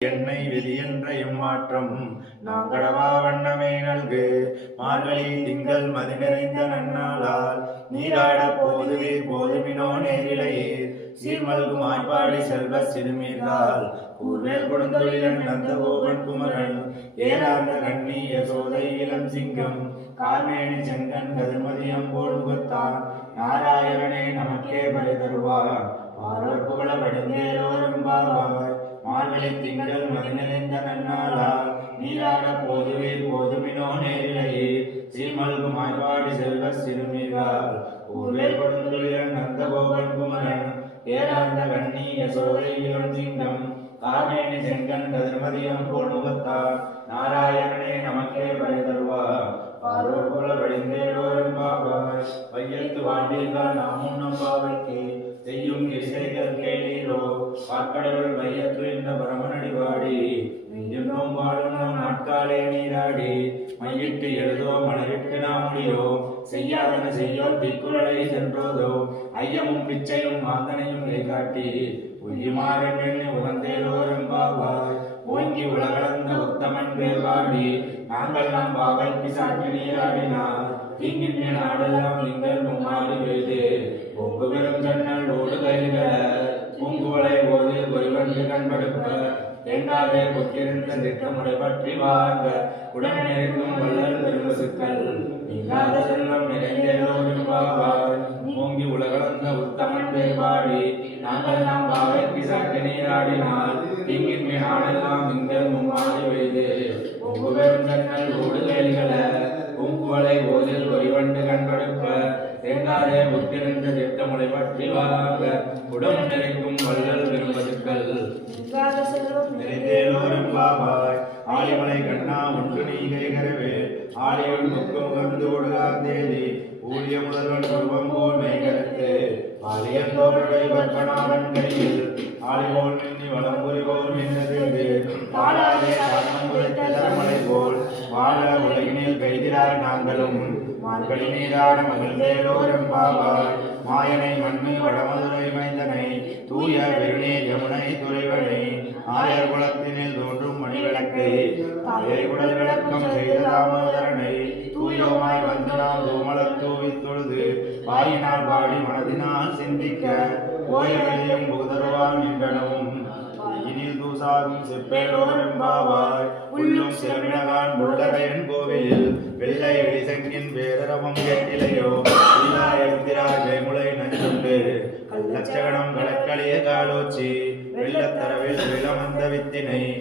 என்னை விதியென்ற எம்மாற்றம் நாங்களவா வண்ணமே நல்கு மார்கழி திங்கள் மதி நிறைந்த நன்னாளால் நீராட போதுவீர் போதுமினோ நேரிழையீர் சீர்மல்கும் ஆய்ப்பாடி செல்வ சிறுமீர்கள் ஊர்வேல் கொடுந்தொழிலன் நந்தகோபன் குமரன் ஏறார்ந்த கண்ணி யசோதை இளம் சிங்கம் கார்மேனி செங்கன் கதிர்மதியம் போல் முகத்தான் நாராயணனே நமக்கே பலி தருவார் பார்வர் புகழ வடிந்தேரோரும் பாவாய் மார்கழி திங்கள் மதி நிறைந்த நன்னாளால் நீராட போதுவீர் போதுமினோ நேரிழையீர் சீர்மல்கும் ஆய்ப்பாடி செல்வ சிறுமீர்கள் ஊர்வேல் கொடுந்தொழிலன் நந்தகோபன் குமரன் ஏறார்ந்த கண்ணி யசோதை இளம் சிங்கம் கார்மேனி செங்கன் கதிர்மதியம் போல் முகத்தார் நாராயணனே நமக்கே பலி தருவார் பார்வர் புகழ வடிந்தேரோரும் பாவாய் வையத்து வாழ்ந்தீர்கள் நாமும் நம்பாவைக்கு செய்யும் இசைகள் கேளீரோ பார்க்கடவுள் வையத்து என்ற பரமனடிவாடி நெய்யும் நோம்பாடும் நம் நாட்காலே நீராடி மையிட்டு எழுதோ மலரிட்டு நாம் முடியோ செய்யாதன செய்யோ திக்குறளை சென்றோதோ ஐயமும் பிச்சையும் மாந்தனையும் காட்டி உய்யுமாறன் எண்ணி உகந்தேரோரும் பாவாய் ஓங்கி உலகளந்த உத்தமன் பேர்வாடி நாங்கள் நம் பாவல் பிசாற்றி நீராடினார் தீங்கின் நாடெல்லாம் நீங்கள் மும்மாறி வைத்து பொங்கு பெரும் ஜன்னல் ஓடு கைகள பூங்குவளை போதில் ஒருவன்று கண்படுப்ப தேங்காவே கொட்டிருந்த திட்டமுறை பற்றி வாங்க உடன் நெருங்கும் வள்ளல் பெருமசுக்கள் இல்லாத செல்வம் நிறைந்தேரோடும் பாவாய் ஓங்கி உலகளந்த உத்தமன் பேர்வாடி நாங்கள் நாம் பாவை பிசாட்டி நீராடினால் தீங்கின் நாடெல்லாம் நீங்கள் மும்மாறி வைத்து பொங்கு பெரும் ஜன்னல் ஓடு கைகள பூங்குவளை போதில் ஒருவன்று கண்படுப்ப தேங்காதே முத்திருந்த திட்டமுறை பற்றி வாங்க உடம் நிறைக்கும் வள்ளல் பெருமதுக்கள் நிறைந்தேலோரும் பாவாய் ஆலிமலை கண்ணா ஒன்று நீகைகரவே ஆலியவன் முக்கு முகர்ந்து ஒடுகார் தேதி ஊழிய முதல்வன் உருவம் போல் மெய்கருத்து ஆலியந்தோருடைய பற்பனாவன் கையில் ஆலிபோல் மின்னி வளம்புரி போல் நின்றது பாலாதே காரணம் உரைத்த தரமலை போல் வாழ உலகினில் கைதிராய் நாங்களும் மார்கழி நீராட மகிழ்ந்தேலோரும் பாவாய் மாயனை மண்ணு வடமதுரை மைந்தனை தூய வெறுநீர் யமுனை துறைவனை ஆயர் குலத்தினில் தோன்றும் மணிவிளக்கை தாயை உடல் விளக்கம் செய்த தாமோதரனை தூயோமாய் வந்து நாம் தூமலத் தூவி தொழுது வாயினால் பாடி மனதினால் சிந்திக்க ஓய வெளியும் புகுதருவான் என்றனவும் இனில் தூசாகும் செப்பேலோரும் பாவாய் உள்ளும் சிறமினகான் முள்ளரையன் கோவிலில் வெள்ளை வெளிசங்கின் வேதரவம் கேட்டிலையோ ஜெயமுலை நஞ்சுண்டு கள்ளச்சகடம் கடற்களிய காலோச்சி வெள்ளத்தரவில் விளமந்த வித்தினை